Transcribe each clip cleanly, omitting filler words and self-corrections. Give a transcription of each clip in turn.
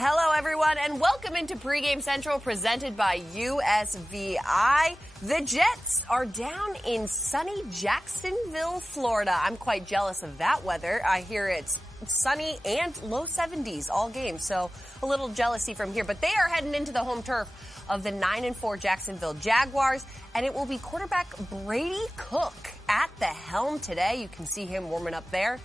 Hello, everyone, and welcome into Pregame Central presented by USVI. The Jets are down in sunny Jacksonville, Florida. I'm quite jealous of that weather. I hear it's sunny and low 70s all game, so a little jealousy from here. But they are heading into the home turf of the 9-4 Jacksonville Jaguars, and it will be quarterback Brady Cook at the helm today. You can see him warming up there.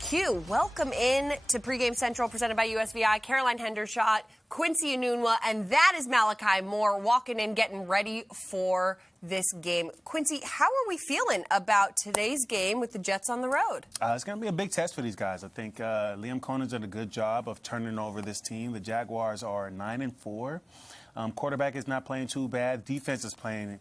Q, welcome in to Pregame Central presented by USVI. Caroline Hendershot, Quincy Enunwa, and that is Malachi Moore walking in, getting ready for this game. Quincy, how are we feeling about today's game with the Jets on the road? It's going to be a big test for these guys. I think Liam Conan's done a good job of turning over this team. The Jaguars are 9-4. Quarterback is not playing too bad. Defense is playing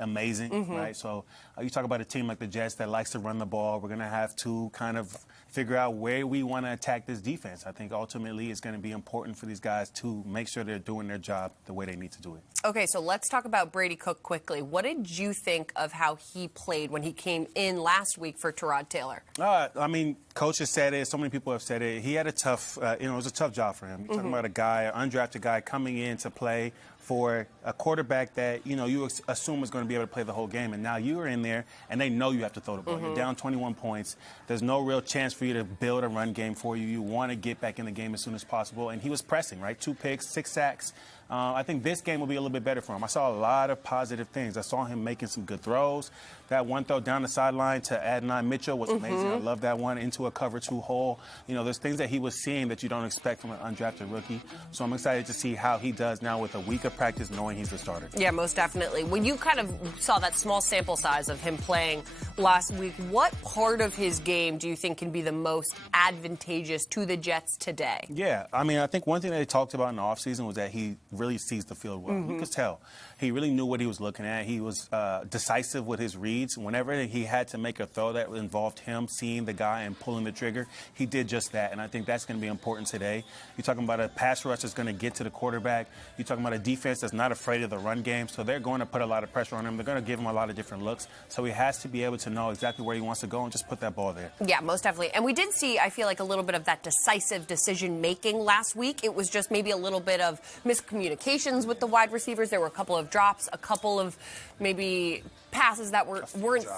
amazing, right? So you talk about a team like the Jets that likes to run the ball. We're going to have to kind of figure out where we want to attack this defense. I think ultimately it's going to be important for these guys to make sure they're doing their job the way they need to do it. Okay, so let's talk about Brady Cook quickly. What did you think of how he played when he came in last week for Tyrod Taylor? I mean, coaches said it. So many people have said it. He had a tough, it was a tough job for him. You're talking about a guy, an undrafted guy coming in to play for a quarterback that, you assume is going to be able to play the whole game. And now you're in there, and they know you have to throw the ball. You're down 21 points. There's no real chance for you to build a run game for you. You want to get back in the game as soon as possible. And he was pressing, right? 2 picks, 6 sacks. I think this game will be a little bit better for him. I saw a lot of positive things. I saw him making some good throws. That one throw down the sideline to Adonai Mitchell was amazing. I love that one into a cover 2 hole. There's things that he was seeing that you don't expect from an undrafted rookie. So I'm excited to see how he does now with a week of practice knowing he's the starter. Yeah, most definitely. When you kind of saw that small sample size of him playing last week, what part of his game do you think can be the most advantageous to the Jets today? Yeah, I mean, I think one thing that they talked about in the offseason was that he really sees the field well. You could tell. He really knew what he was looking at. He was decisive with his reads. Whenever he had to make a throw that involved him seeing the guy and pulling the trigger, he did just that. And I think that's going to be important today. You're talking about a pass rush that's going to get to the quarterback. You're talking about a defense that's not afraid of the run game. So they're going to put a lot of pressure on him. They're going to give him a lot of different looks. So he has to be able to know exactly where he wants to go and just put that ball there. Yeah, most definitely. And we did see, I feel like, a little bit of that decisive decision-making last week. It was just maybe a little bit of miscommunications with the wide receivers. There were a couple of drops, a couple of maybe passes that weren't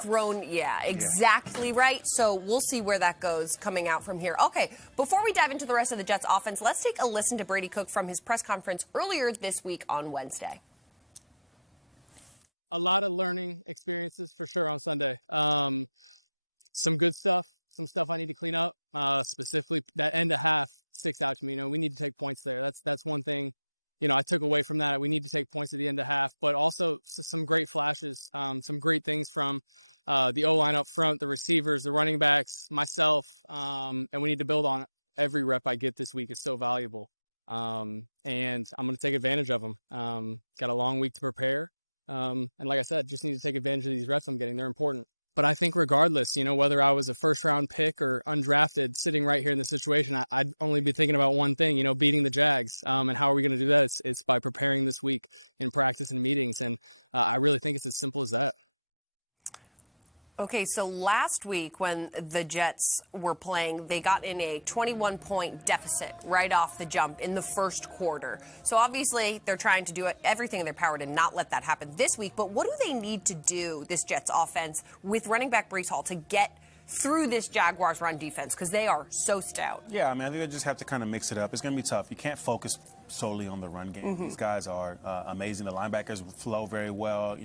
thrown. Yeah, exactly right. So we'll see where that goes coming out from here. Okay, before we dive into the rest of the Jets offense, let's take a listen to Brady Cook from his press conference earlier this week on Wednesday. A lot of learning experiences for sure on Sunday. Some good stuff, some stuff I need to clean up. Specifically, that end of half sticks out to me. We need to take points there. That's one thing. I took away from that. We need to take points at the end of half, but also some great flashes, some great things from the O-line up front, the receivers, the running backs, myself, and we need to build on it. Every rep I get this week is so valuable, and I'm going to take advantage of them. Got a long week to prepare, and like I said, just need to take advantage of these reps I'm getting. They're important. But I think regardless, whether I was a first-round pick or undrafted, sitting right here in this situation, I'd only be thinking about one thing, beating the Jags. And how are we going to do that? It's by preparing this week in practice and meetings. And I really think it's as simple as that. Okay, so last week when the Jets were playing, they got in a 21-point deficit right off the jump in the first quarter. So obviously they're trying to do everything in their power to not let that happen this week. But what do they need to do, this Jets offense, with running back Breece Hall to get through this Jaguars run defense? Because they are so stout. Yeah, I mean, I think they just have to kind of mix it up. It's going to be tough. You can't focus solely on the run game. These guys are amazing. The linebackers flow very well.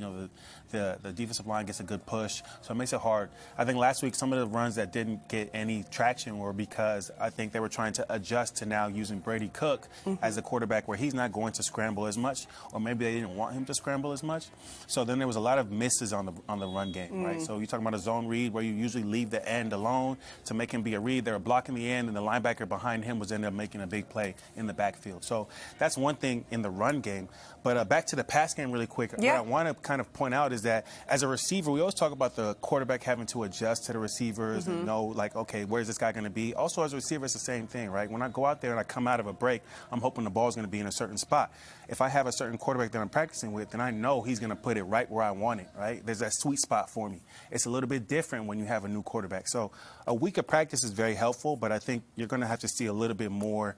The defensive line gets a good push, so it makes it hard. I think last week some of the runs that didn't get any traction were because I think they were trying to adjust to now using Brady Cook as a quarterback where he's not going to scramble as much, or maybe they didn't want him to scramble as much. So then there was a lot of misses on the run game, right? So you're talking about a zone read where you usually leave the end alone to make him be a read. They were blocking the end, and the linebacker behind him was ended up making a big play in the backfield. So that's one thing in the run game. But back to the pass game really quick. Yeah. What I want to kind of point out is that as a receiver, we always talk about the quarterback having to adjust to the receivers and know, like, okay, where's this guy going to be? Also, as a receiver, it's the same thing, right? When I go out there and I come out of a break, I'm hoping the ball's going to be in a certain spot. If I have a certain quarterback that I'm practicing with, then I know he's going to put it right where I want it, right? There's that sweet spot for me. It's a little bit different when you have a new quarterback. So a week of practice is very helpful, but I think you're going to have to see a little bit more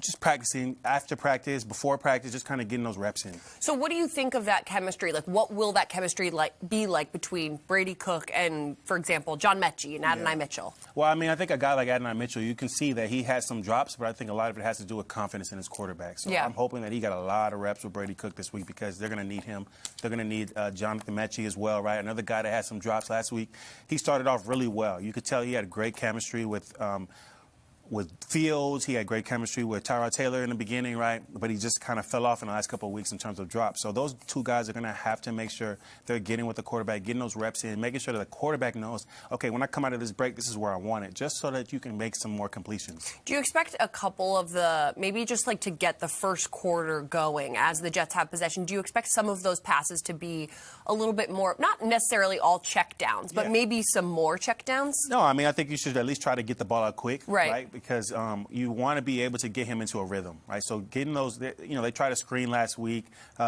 just practicing after practice, before practice, just kind of getting those reps in. So what do you think of that chemistry? Like, what will that chemistry be like between Brady Cook and, for example, John Mechie and Adonai Mitchell? Well, I mean, I think a guy like Adonai Mitchell, you can see that he has some drops, but I think a lot of it has to do with confidence in his quarterback. So I'm hoping that he got a lot of reps with Brady Cook this week because they're going to need him. They're going to need Jonathan Mechie as well, right? Another guy that had some drops last week. He started off really well. You could tell he had great chemistry with Fields. He had great chemistry with Tyrod Taylor in the beginning, right? But he just kind of fell off in the last couple of weeks in terms of drops. So those two guys are going to have to make sure they're getting with the quarterback, getting those reps in, making sure that the quarterback knows, okay, when I come out of this break, this is where I want it, just so that you can make some more completions. Do you expect a couple of maybe just like to get the first quarter going as the Jets have possession, do you expect some of those passes to be a little bit more, not necessarily all check downs, but maybe some more check downs? No, I mean, I think you should at least try to get the ball out quick, right? Because you want to be able to get him into a rhythm, right? So getting those, they tried to screen last week,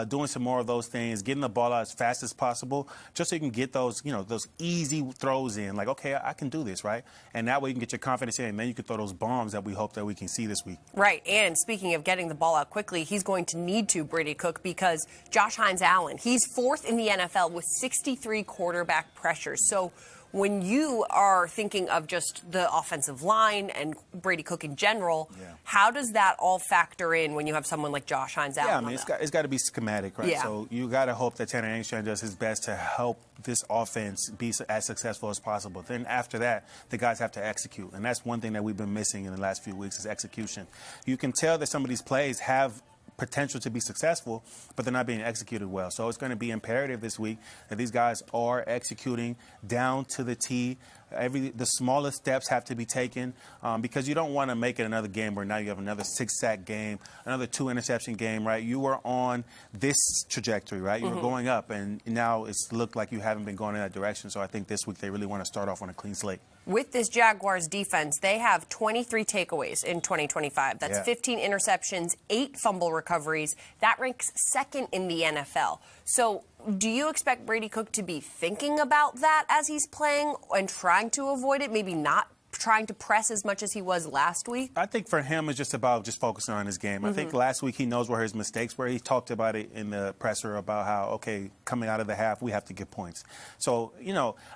doing some more of those things, getting the ball out as fast as possible, just so you can get those, those easy throws in. Like, okay, I can do this, right? And that way you can get your confidence in, and then you can throw those bombs that we hope that we can see this week. Right, and speaking of getting the ball out quickly, he's going to need to, Brady Cook, because Josh Hines-Allen, he's fourth in the NFL with 63 quarterback pressures. So when you are thinking of just the offensive line and Brady Cook in general, how does that all factor in when you have someone like Josh Hines-Allen? Yeah, I mean, it's got to be schematic, right? Yeah. So you got to hope that Tanner Engstrand does his best to help this offense be as successful as possible. Then after that, the guys have to execute. And that's one thing that we've been missing in the last few weeks is execution. You can tell that some of these plays have potential to be successful, but they're not being executed well. So it's going to be imperative this week that these guys are executing down to the T. The smallest steps have to be taken because you don't want to make it another game where now you have another 6-sack game, another 2-interception game, right? You were on this trajectory, right? You were going up, and now it's looked like you haven't been going in that direction. So I think this week they really want to start off on a clean slate. With this Jaguars defense, they have 23 takeaways in 2025. That's 15 interceptions, 8 fumble recoveries. That ranks second in the NFL. So do you expect Brady Cook to be thinking about that as he's playing and trying to avoid it, maybe not trying to press as much as he was last week? I think for him, it's just about just focusing on his game. I think last week he knows where his mistakes were. He talked about it in the presser about how, okay, coming out of the half, we have to get points. So,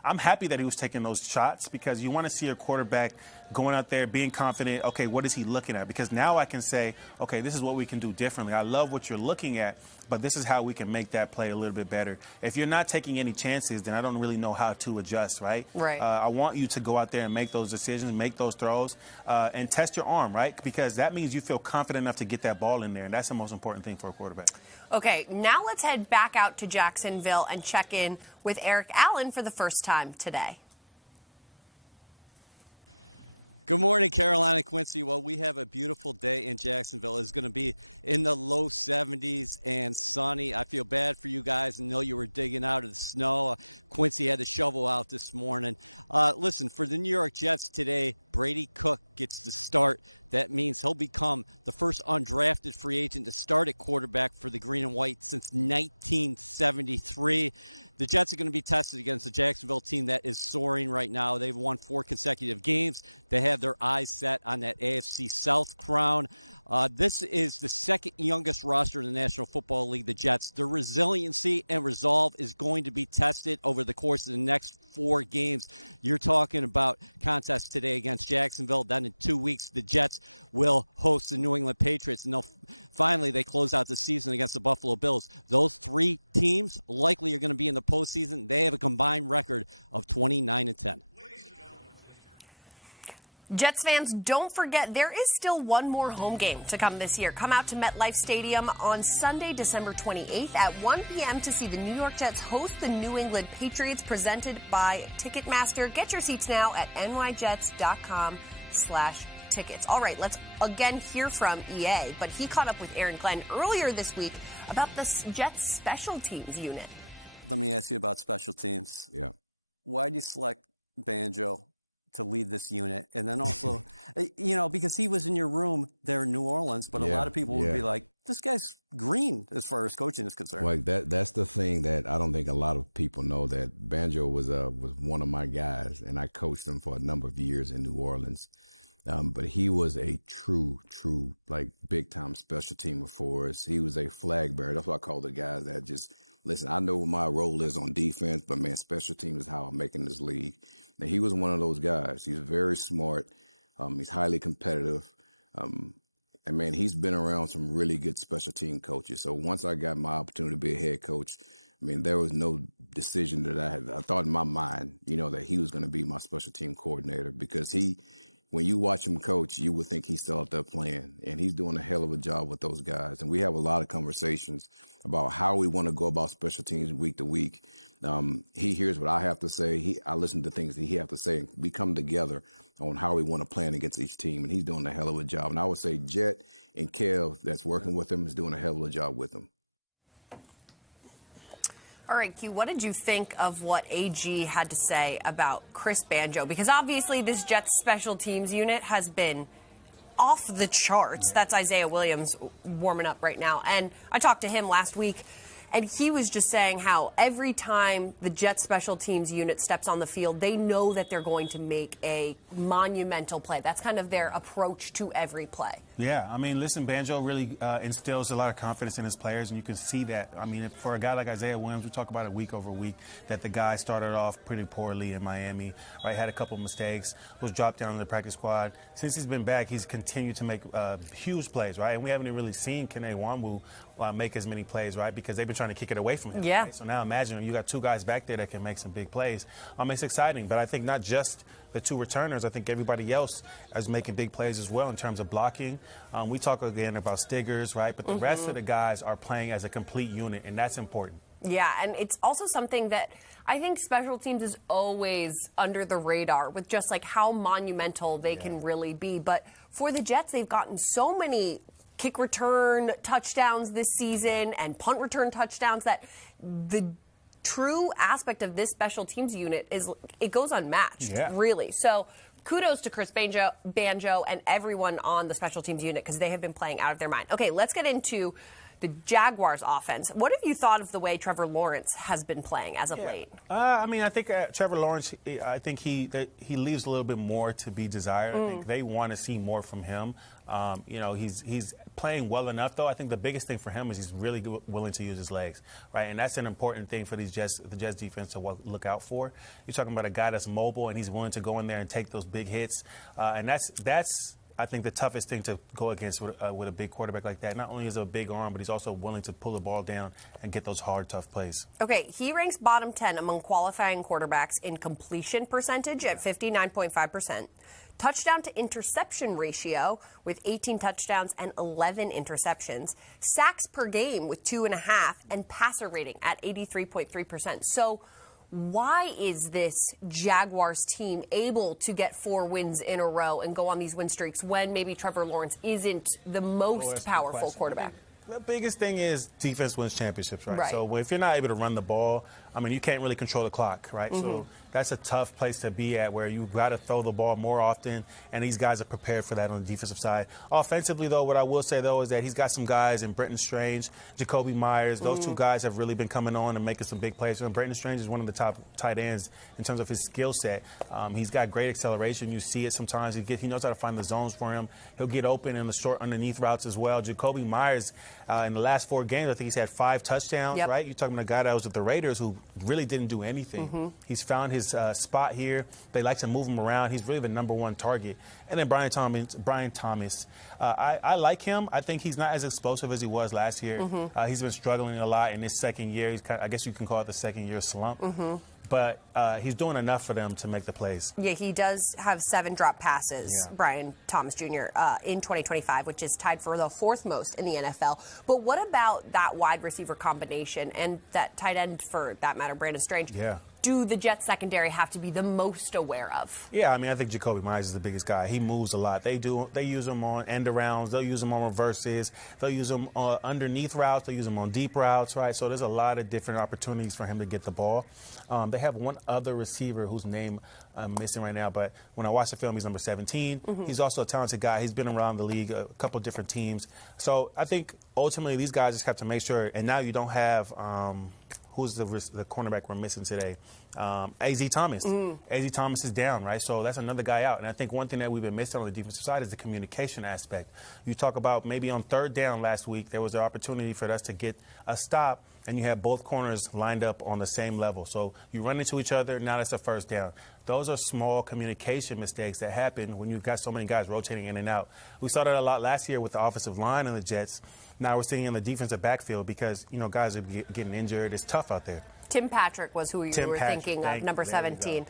I'm happy that he was taking those shots because you want to see a quarterback going out there, being confident. Okay, what is he looking at? Because now I can say, okay, this is what we can do differently. I love what you're looking at, but this is how we can make that play a little bit better. If you're not taking any chances, then I don't really know how to adjust, right? Right. I want you to go out there and make those decisions, make those throws, and test your arm, right? Because that means you feel confident enough to get that ball in there, and that's the most important thing for a quarterback. Okay, now let's head back out to Jacksonville and check in with Eric Allen for the first time today. Good morning, Carolina, Quincy. Well, we have a beautiful day in Jacksonville. It's going to be in the low 70s and sunny. I feel bad for you guys. I know you were digging out of the snow. Quincy had to shovel out this morning. Listen, for the New York Jets today, Brady Cook gets the start. That means he'll become the first undrafted free agent to start at quarterback for the Green and White since 1973. The Jets are going to be tested against the Jacksonville team that is soaring right now. They've won 4 consecutive games. They have their eyes set on that AFC South crown. This is the second youngest roster in the National Football League, the Jets. Their resiliency and resolve is going to be tested over the course of the next 4 games. You're talking about contests today against Jacksonville. Then in 2 weeks, the Jets will host the New England Patriots. And finally, they close out the season against the Buffalo Bills. Those 3 teams likely are going to be in the postseason. They have a combined record of 29-10. Jets fans, don't forget there is still one more home game to come this year. Come out to MetLife Stadium on Sunday, December 28th at 1 p.m. to see the New York Jets host the New England Patriots, presented by Ticketmaster. Get your seats now at nyjets.com/tickets. All right, let's again hear from EA, but he caught up with Aaron Glenn earlier this week about the Jets special teams unit. Let me ask you about special teams. Yeah. Why did you select Banjo to lead this unit? And then also, because he was in your room there in New Orleans, but a lot of people would be like, this guy's green as far as coaching is concerned. Well, that's the thing that I don't think a lot of people know, that Banjo was one of my guys, and I coached him for a number of years in New Orleans. But he was a true, like, big-time special teamer for us. He was a flag bearer. That's what I call the guys that just, listen, I know what my role is on defense, but, man, special teams is how I'm making this league. And he was one of those guys. He's very smart. He's highly competitive. And, man, he's been around some really good special team coaches. So once I got my opportunity to be a head coach, I mean, there was no decision that I thought in my mind, that he was going to be my special team coordinator, because when you watch him coach, you would think he's still out there playing, and he's doing a hell of a job with those guys. And we have a lot of conversations about how we want to go about special teams week to week. He hears what I have to say. I listen to things that he has to say. We come together on how we want to plan against each team, and he's doing a hell of a job. And I would say Jet and Kev, that's working with him, is doing a hell of a job with him. All right, Q, what did you think of what AG had to say about Chris Banjo? Because obviously this Jets special teams unit has been off the charts. That's Isaiah Williams warming up right now. And I talked to him last week, and he was just saying how every time the Jets special teams unit steps on the field, they know that they're going to make a monumental play. That's kind of their approach to every play. Yeah, I mean, listen, Banjo really instills a lot of confidence in his players, and you can see that. I mean, for a guy like Isaiah Williams, we talk about it week over week, that the guy started off pretty poorly in Miami, right? Had a couple mistakes, was dropped down in the practice squad. Since he's been back, he's continued to make huge plays, right? And we haven't really seen Kene Nwangwu make as many plays, right? Because they've been trying to kick it away from him. Yeah. Right? So now imagine you got two guys back there that can make some big plays. It's exciting, but I think not just the two returners, I think everybody else is making big plays as well in terms of blocking. We talk again about Stiggers, right? But the rest of the guys are playing as a complete unit, and that's important. Yeah, and it's also something that I think special teams is always under the radar with just like how monumental they can really be. But for the Jets, they've gotten so many kick return touchdowns this season and punt return touchdowns that the true aspect of this special teams unit is it goes unmatched, really. So kudos to Chris Banjo and everyone on the special teams unit, because they have been playing out of their mind. Okay, let's get into the Jaguars offense. What have you thought of the way Trevor Lawrence has been playing as of late? I think Trevor Lawrence, I think he leaves a little bit more to be desired. I think they want to see more from him. He's playing well enough, though. I think the biggest thing for him is he's really willing to use his legs, right? And that's an important thing for the Jets defense to look out for. You're talking about a guy that's mobile and he's willing to go in there and take those big hits, and that's I think the toughest thing to go against with a big quarterback like that. Not only is he a big arm, but he's also willing to pull the ball down and get those hard, tough plays. Okay, he ranks bottom 10 among qualifying quarterbacks in completion percentage at 59.5%. Touchdown to interception ratio with 18 touchdowns and 11 interceptions. Sacks per game with 2.5, and passer rating at 83.3%. So why is this Jaguars team able to get 4 wins in a row and go on these win streaks when maybe Trevor Lawrence isn't the most powerful quarterback? The biggest thing is defense wins championships, right? So if you're not able to run the ball, you can't really control the clock, right? So that's a tough place to be at, where you've got to throw the ball more often, and these guys are prepared for that on the defensive side. Offensively, though, what I will say, though, is that he's got some guys in Brenton Strange, Jacoby Myers. Those two guys have really been coming on and making some big plays. And Brenton Strange is one of the top tight ends in terms of his skill set. He's got great acceleration. You see it sometimes. He knows how to find the zones for him. He'll get open in the short underneath routes as well. Jacoby Myers, in the last 4 games, I think he's had 5 touchdowns, right? You're talking about a guy that was with the Raiders who really didn't do anything. He's found his spot here. They like to move him around. He's really the #1 target. And then Brian Thomas. I like him. I think he's not as explosive as he was last year. He's been struggling a lot in his second year. I guess you can call it the second-year slump. But he's doing enough for them to make the plays. Yeah, he does have 7 drop passes, Brian Thomas Jr., in 2025, which is tied for the 4th most in the NFL. But what about that wide receiver combination and that tight end, for that matter, Brandon Strange? Do the Jets secondary have to be the most aware of? Yeah, I think Jacoby Myers is the biggest guy. He moves a lot. They use him on end arounds. They'll use him on reverses. They'll use him underneath routes. They'll use him on deep routes, right? So there's a lot of different opportunities for him to get the ball. They have one other receiver whose name I'm missing right now, but when I watch the film, he's number 17. He's also a talented guy. He's been around the league, a couple different teams. So I think ultimately these guys just have to make sure, and now you don't have who's the cornerback we're missing today? A.Z. Thomas. A.Z. Thomas is down, right? So that's another guy out. And I think one thing that we've been missing on the defensive side is the communication aspect. You talk about maybe on third down last week, there was an opportunity for us to get a stop, and you had both corners lined up on the same level. So you run into each other, now that's a first down. Those are small communication mistakes that happen when you've got so many guys rotating in and out. We saw that a lot last year with the offensive line on the Jets. Now we're seeing in the defensive backfield because, guys are getting injured. It's tough out there. Tim Patrick was who you were thinking of, number 17.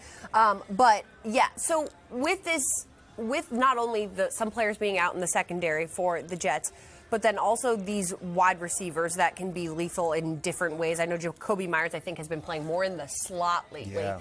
So with not only some players being out in the secondary for the Jets, but then also these wide receivers that can be lethal in different ways. I know Jacoby Myers, I think, has been playing more in the slot lately. Yeah.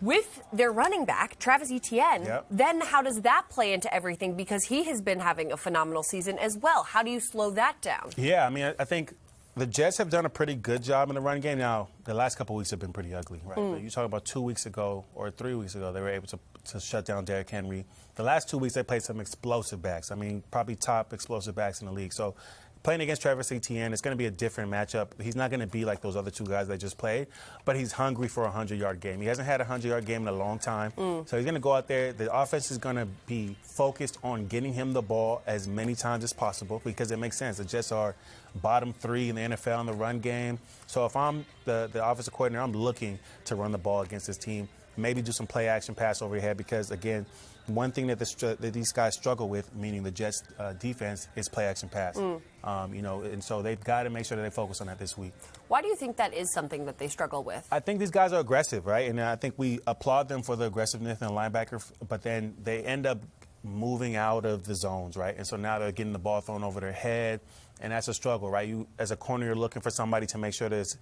With their running back, Travis Etienne, then how does that play into everything? Because he has been having a phenomenal season as well. How do you slow that down? Yeah, I think the Jets have done a pretty good job in the run game. Now, the last couple of weeks have been pretty ugly, right? But you talk about 2 weeks ago or 3 weeks ago, they were able to shut down Derrick Henry. The last 2 weeks, they played some explosive backs. Probably top explosive backs in the league. So playing against Travis Etienne, it's going to be a different matchup. He's not going to be like those other two guys they just played, but he's hungry for a 100-yard game. He hasn't had a 100-yard game in a long time. So he's going to go out there. The offense is going to be focused on getting him the ball as many times as possible because it makes sense. The Jets are bottom 3 in the NFL in the run game. So if I'm the offensive coordinator, I'm looking to run the ball against this team, maybe do some play action pass over your head because, again, one thing that these guys struggle with, meaning the Jets' defense, is play action pass. And so they've got to make sure that they focus on that this week. Why do you think that is something that they struggle with? I think these guys are aggressive, right? And I think we applaud them for the aggressiveness in the linebacker, but then they end up moving out of the zones, right? And so now they're getting the ball thrown over their head, and that's a struggle, right? You, as a corner, you're looking for somebody to make sure there's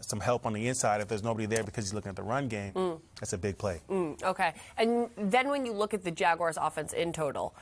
some help on the inside. If there's nobody there because he's looking at the run game, that's a big play. Okay. And then when you look at the Jaguars' offense in total,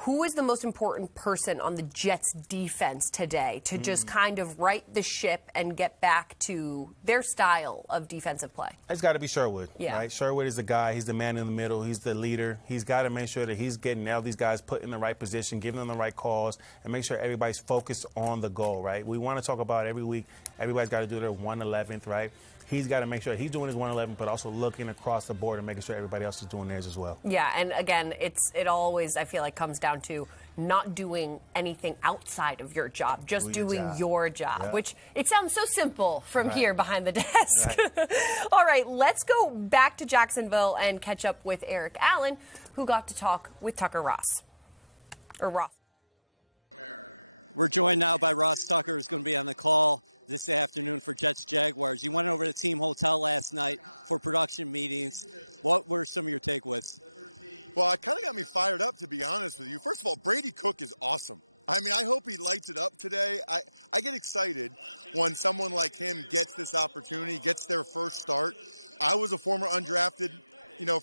who is the most important person on the Jets' defense today to just kind of right the ship and get back to their style of defensive play? It's got to be Sherwood, yeah. Right? Sherwood is the guy. He's the man in the middle. He's the leader. He's got to make sure that he's getting all these guys put in the right position, giving them the right calls, and make sure everybody's focused on the goal, right? We want to talk about every week, everybody's got to do their 1/11th, right? He's got to make sure he's doing his 1/11, but also looking across the board and making sure everybody else is doing theirs as well. Yeah, and again, it always, I feel like, comes down to not doing anything outside of your job, just doing your job, which it sounds so simple from here behind the desk. Right. All right, let's go back to Jacksonville and catch up with Eric Allen, who got to talk with Tucker Ross. We're joined now by Ross Tucker, who's going to be on the call this afternoon for Jets Jaguars. You went over to the team hotel last night for production meetings. What were some of your takeaways? Well, it kind of got me fired up, to be honest with you. First of all, Brady Cook is awesome. I hope he lights it up today. I get excited when someone like him gets this opportunity, gets their first start. I was a former undrafted,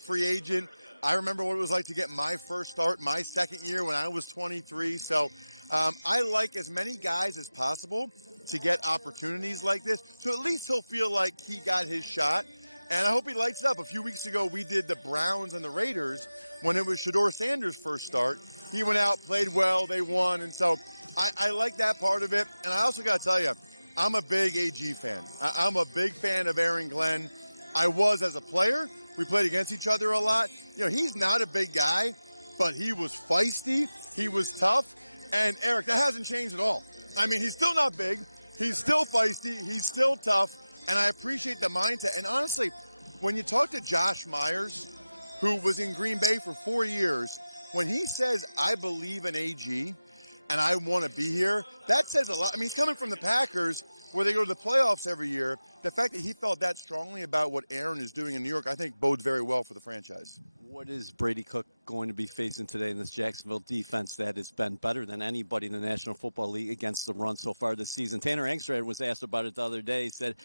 free agent. I remember what it was like to get my first start, my second year when I was 23. So I like as many guys as possible to get opportunities like this. So at least he'll feel like he got his shot. And I hope he lights it up. A few weeks ago, we did the Browns and the Raiders when it was Shedeur Sanders' first start. He went out, played well, they won. And so I like that part of it. And I also got to tell you, I'm a big AG fan. I'm a big fan of Aaron Glenn. I was as a player. We played against each other a lot. He's not a big guy, but he was feisty. He was tough. And, Eric, that hasn't changed at all. He's still not big. He's still feisty. He's still tough. And I appreciate the mindset. And honestly, when you talk to Josh Myers, who was in Green Bay for 4 years, when he says, I believe in AG and I want to be here, that says a lot. He's coming from the Packers where they go to the playoffs every year. The fact that he felt that strongly about what Aaron is doing in New York, I think bodes very well for the franchise. What is Brady Cook going to be facing today in this Jacksonville defense that has been better than anybody in the National Football League against the run so far this season? Tanner Angstrad was asked about it the other day. He said,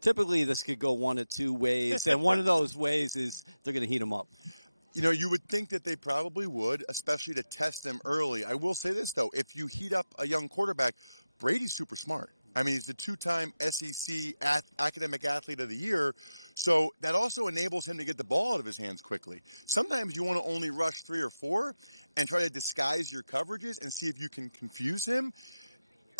typically this could go one of two ways, and one of those ways is they're going to heat him up. You would think that they probably would, especially to test them early. I will say this, though. If you heat up a young quarterback, Brady's super smart. He's the 2-time SEC Academic Athlete of the Year, so that also enables him to get the ball out of his hands quickly. Sometimes you want to only rush 3 or 4 and try to disguise your coverages and see if you can confuse him.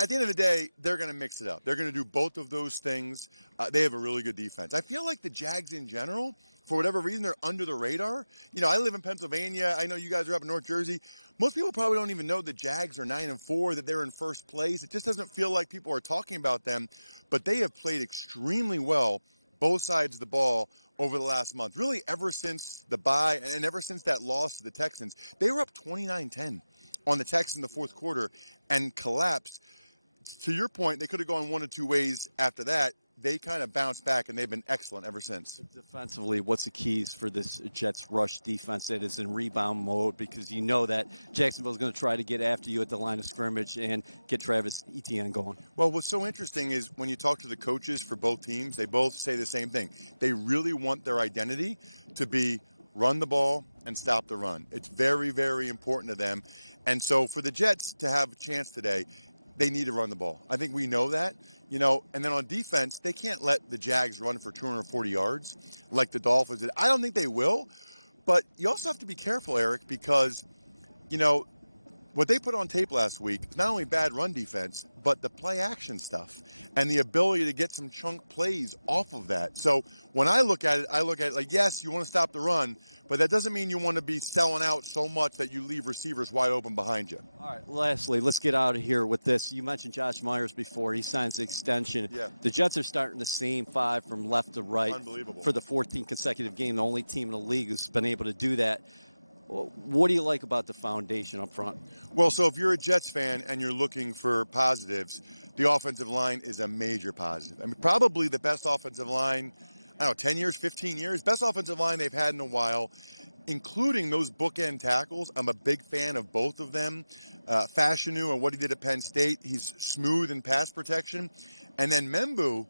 at the end of the day, they're going to mix it up. They're going to do both of those things. They have a really good defense. I feel like the Jags in general, for whatever reason, they're under the radar. You know, I live in Pennsylvania. I know you guys are up in North Jersey. Most people probably don't even know the Jags are 9-4, that they're in first place. It just doesn't feel like people are talking about them. But they have played extremely well, both sides of the ball, over the last month. Really, ever since the bye and ever since that loss to the Texans. They were up 29-10 on the Texans in the fourth quarter and collapsed. To your point, they could have gone one of two ways after that. They kind of bounced back, and they've been excellent ever since. Defensively, what's the keys for this Jets rush defense that is in rebound mode? Because you know that Jacksonville is going to try to get after you at the line of scrimmage and get Travis Etienne going. Well, what's so interesting is when you talk to the coaches for both teams, they both say the same thing. They really want their identity to be run the ball and stop the run. It's very, very important to them. And so for the Jets to have a chance today, they need to run the ball. I think we know that, you know, and then on defense, they can't let the Jags run for 240 yards like the Dolphins did. I don't think they will, but you also have to be careful, Eric, because, you know, what they put on tape last week is not only bad run defense, but the play action stuff and the ability to get some chunk plays off of that. So when I look at it like, yes, you want to stop the run, but that doesn't mean you want to be selling out so much that you leave receivers wide open behind you. All right, lastly, let's get out of here with this. You mentioned Josh Myers before. He signs the extension. Yeah. The Jets are starting the same five from left to right. Unbelievable. For the 14th consecutive game, the only team in the league who's been able to do that. What do you like about the foundation up front? Well, so if you're a Jets fan and you're looking for positives, the offensive line is a major positive. I mean, probably the best offensive line, I don't know, 10 years, 15 years, best offensive line they've had in a while, including those bookend tackles. I'm a big fan of both of them. Fashanu and what he did at Penn State, he's smooth in pass protection. And then Membu,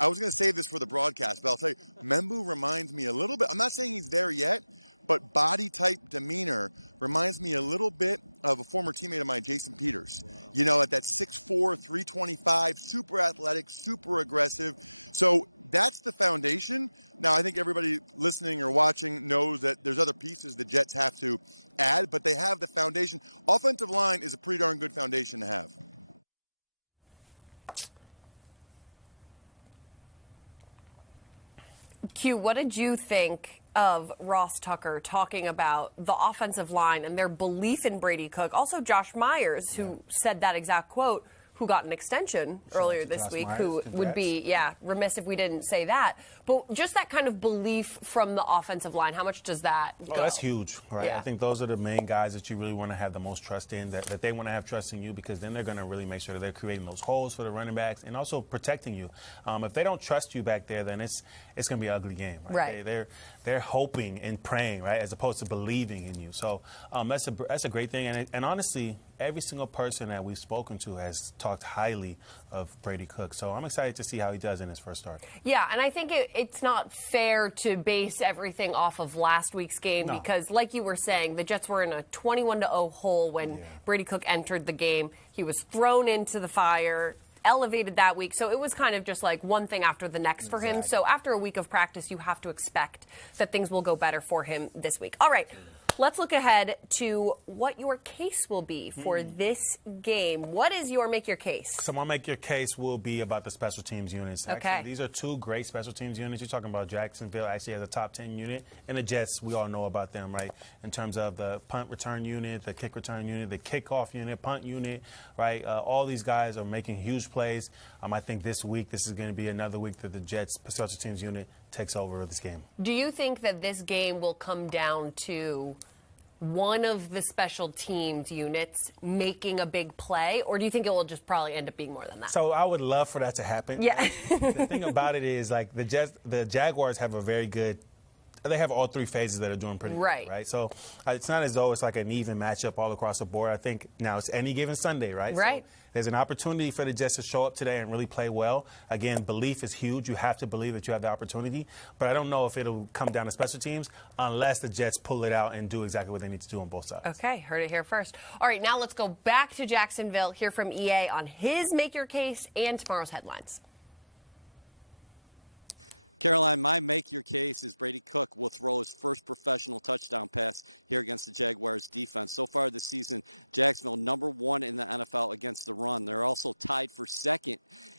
I was going to save this for the broadcast, but I'll tell you, Membu reminds me a little bit, I'm not saying he's there yet, but body type demeanor reminds me a little bit of a former teammate of mine, Jason Peters. You know, at that 6'4", 325, super athletic, super aggressive. So that's the foundation. Now, I think everybody listening or watching knows that there's other pieces the Jets have to add, but they have the foundation. Offensive line is a pretty darn good foundation to have. Q, what did you think of Ross Tucker talking about the offensive line and their belief in Brady Cook? Also, Josh Myers, who said that exact quote, who got an extension earlier this week, who would be, remiss if we didn't say that. But just that kind of belief from the offensive line, how much does that go? Oh, that's huge, right? Yeah. I think those are the main guys that you really want to have the most trust in, that they want to have trust in you, because then they're going to really make sure that they're creating those holes for the running backs and also protecting you. If they don't trust you back there, then it's going to be an ugly game, right? They're hoping and praying, right, as opposed to believing in you. So that's a great thing. And honestly, every single person that we've spoken to has talked highly of Brady Cook. So I'm excited to see how he does in his first start. Yeah, and I think it's not fair to base everything off of last week's game because, like you were saying, the Jets were in a 21-0 hole when Brady Cook entered the game. He was thrown into the fire, elevated that week. So it was kind of just like one thing after the next for him. So after a week of practice, you have to expect that things will go better for him this week. All right. Let's look ahead to what your case will be for this game. What is your make your case? So my make your case will be about the special teams units. Okay. Actually, these are two great special teams units. You're talking about Jacksonville actually has a top 10 unit, and the Jets, we all know about them, right? In terms of the punt return unit, the kick return unit, the kickoff unit, punt unit, right? All these guys are making huge plays. I think this week, this is going to be another week that the Jets special teams unit takes over this game. Do you think that this game will come down to one of the special teams units making a big play, or do you think it will just probably end up being more than that? So I would love for that to happen. Yeah. The thing about it is, like, the Jaguars have a very good – they have all three phases that are doing pretty good, right? So it's not as though it's like an even matchup all across the board. I think now it's any given Sunday, right? Right. So there's an opportunity for the Jets to show up today and really play well. Again, belief is huge. You have to believe that you have the opportunity. But I don't know if it'll come down to special teams unless the Jets pull it out and do exactly what they need to do on both sides. Okay, heard it here first. All right, now let's go back to Jacksonville, hear from EA on his Make Your Case and tomorrow's headlines. Caroline, my make your case is Brady Cook will throw his first professional touchdown pass here against the Jaguars defense. So far this season, Jacksonville #1 in the NFL against the run. They're also tied for second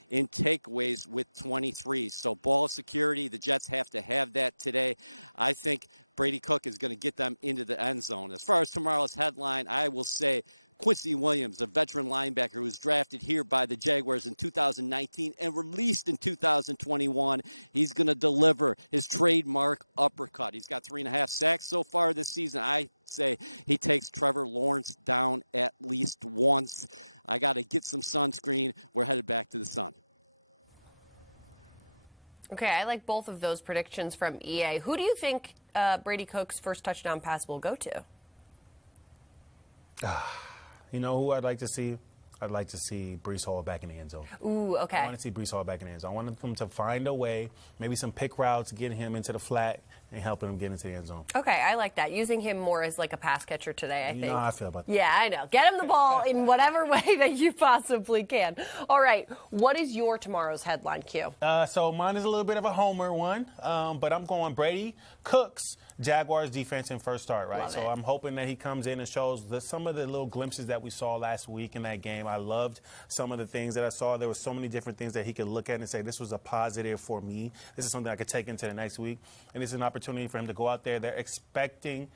in takeaways with 23. So ball security, the Jets have to have that today. I think Brady Cook is going to get them into the end zone. As far as tomorrow's headline, I will say Quincy Williams, a veteran linebacker who was drafted here by the Jaguars in 2019 and released in 2021. He's going to deliver his trademark uppercut. He's got 3.5 sacks so far this season. I say he takes Trevor Lawrence down at least once. I got to get some sunscreen. We're headed back to the sun. Okay, I like both of those predictions from EA. Who do you think Brady Cook's first touchdown pass will go to? You know who I'd like to see? I'd like to see Breece Hall back in the end zone. Ooh, okay. I want to see Breece Hall back in the end zone. I want them to find a way, maybe some pick routes, getting him into the flat and helping him get into the end zone. Okay, I like that. Using him more as like a pass catcher today, I think. You know how I feel about that. Yeah, I know. Get him the ball in whatever way that you possibly can. All right, what is your tomorrow's headline, Q? So mine is a little bit of a homer one, but I'm going Brady Cook's Jaguars defense in first start, right? So I'm hoping that he comes in and shows some of the little glimpses that we saw last week in that game. I loved some of the things that I saw. There were so many different things that he could look at and say, this was a positive for me. This is something I could take into the next week. And it's an opportunity for him to go out there. They're expecting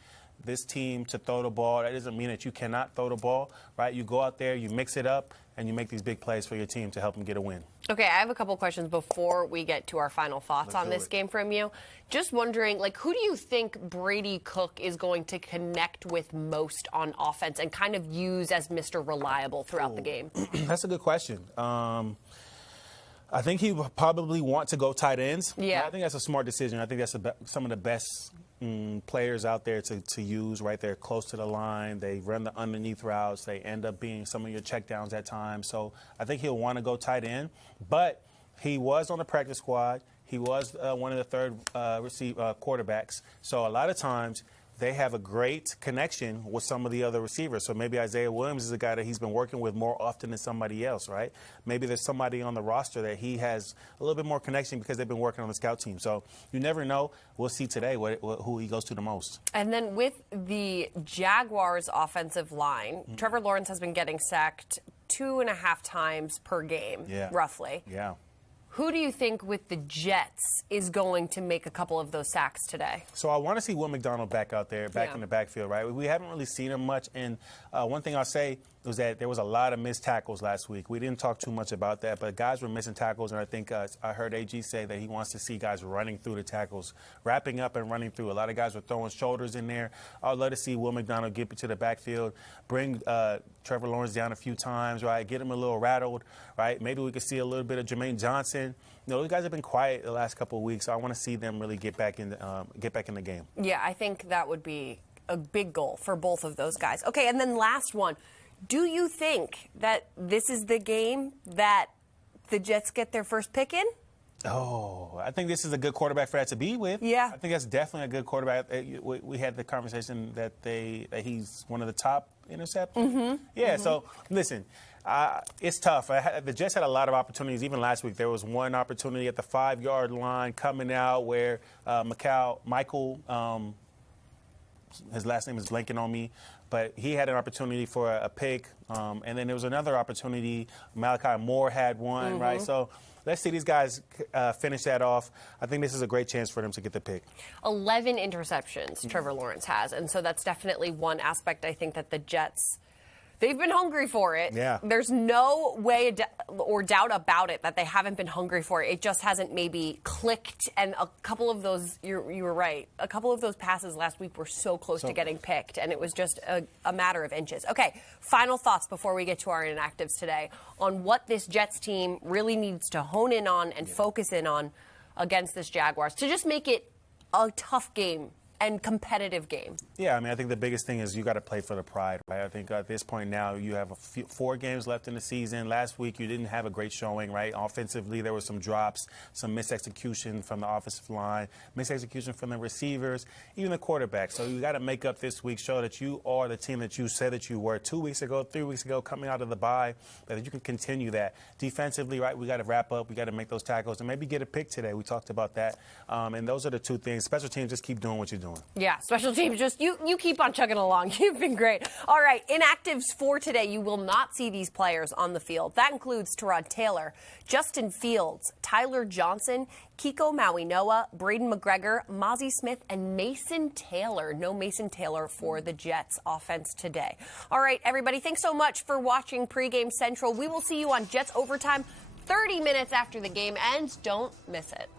this team to throw the ball. That doesn't mean that you cannot throw the ball, right? You go out there, you mix it up, and you make these big plays for your team to help them get a win. Okay, I have a couple questions before we get to our final thoughts on this game from you. Just wondering, who do you think Brady Cook is going to connect with most on offense and kind of use as Mr. Reliable throughout the game? That's a good question. I think he will probably want to go tight ends. Yeah. I think that's a smart decision. I think that's some of the best players out there to use right there close to the line. They run the underneath routes. They end up being some of your checkdowns at times. So I think he'll want to go tight end. But he was on the practice squad. He was one of the third quarterbacks. So a lot of times they have a great connection with some of the other receivers. So maybe Isaiah Williams is a guy that he's been working with more often than somebody else, right? Maybe there's somebody on the roster that he has a little bit more connection because they've been working on the scout team. So you never know. We'll see today who he goes to the most. And then with the Jaguars' offensive line, Trevor Lawrence has been getting sacked 2.5 times per game, roughly. Yeah. Who do you think with the Jets is going to make a couple of those sacks today? So I want to see Will McDonald back out there, back in the backfield, right? We haven't really seen him much. And one thing I'll say was that there was a lot of missed tackles last week. We didn't talk too much about that, but guys were missing tackles. And I think I heard AG say that he wants to see guys running through the tackles, wrapping up and running through. A lot of guys were throwing shoulders in there. I'd love to see Will McDonald get to the backfield, bring Trevor Lawrence down a few times, right? Get him a little rattled, right? Maybe we could see a little bit of Jermaine Johnson. You know, those guys have been quiet the last couple of weeks, so I want to see them really get back in the game. Yeah, I think that would be a big goal for both of those guys. Okay, and then last one. Do you think that this is the game that the Jets get their first pick in? Oh, I think this is a good quarterback for that to be with. Yeah. I think that's definitely a good quarterback. We had the conversation that he's one of the top interceptors. So listen. It's tough. The Jets had a lot of opportunities. Even last week, there was one opportunity at the 5-yard line coming out where Michael, his last name is blanking on me, but he had an opportunity for a pick. And then there was another opportunity. Malachi Moore had one, right? So let's see these guys finish that off. I think this is a great chance for them to get the pick. 11 interceptions Trevor Lawrence has. And so that's definitely one aspect I think that the Jets, they've been hungry for it. Yeah. There's no way or doubt about it that they haven't been hungry for it. It just hasn't maybe clicked. And a couple of those, you were right, a couple of those passes last week were so close to getting picked. And it was just a matter of inches. Okay, final thoughts before we get to our inactives today on what this Jets team really needs to hone in on and focus in on against this Jaguars to just make it a tough game and competitive game. Yeah, I mean, I think the biggest thing is you got to play for the pride, right? I think at this point now you have 4 games left in the season. Last week you didn't have a great showing, right? Offensively, there were some drops, some misexecution from the offensive line, misexecution from the receivers, even the quarterback. So you got to make up this week, show that you are the team that you said that you were 2 weeks ago, 3 weeks ago, coming out of the bye, that you can continue that. Defensively, right, we got to wrap up. We got to make those tackles and maybe get a pick today. We talked about that. And those are the 2 things. Special teams, just keep doing what you're doing. Yeah, special teams, just you keep on chugging along. You've been great. All right, inactives for today. You will not see these players on the field. That includes Tyrod Taylor, Justin Fields, Tyler Johnson, Kiko Maui-Noah, Braden McGregor, Mozzie Smith, and Mason Taylor. No Mason Taylor for the Jets offense today. All right, everybody, thanks so much for watching Pregame Central. We will see you on Jets Overtime 30 minutes after the game ends. Don't miss it.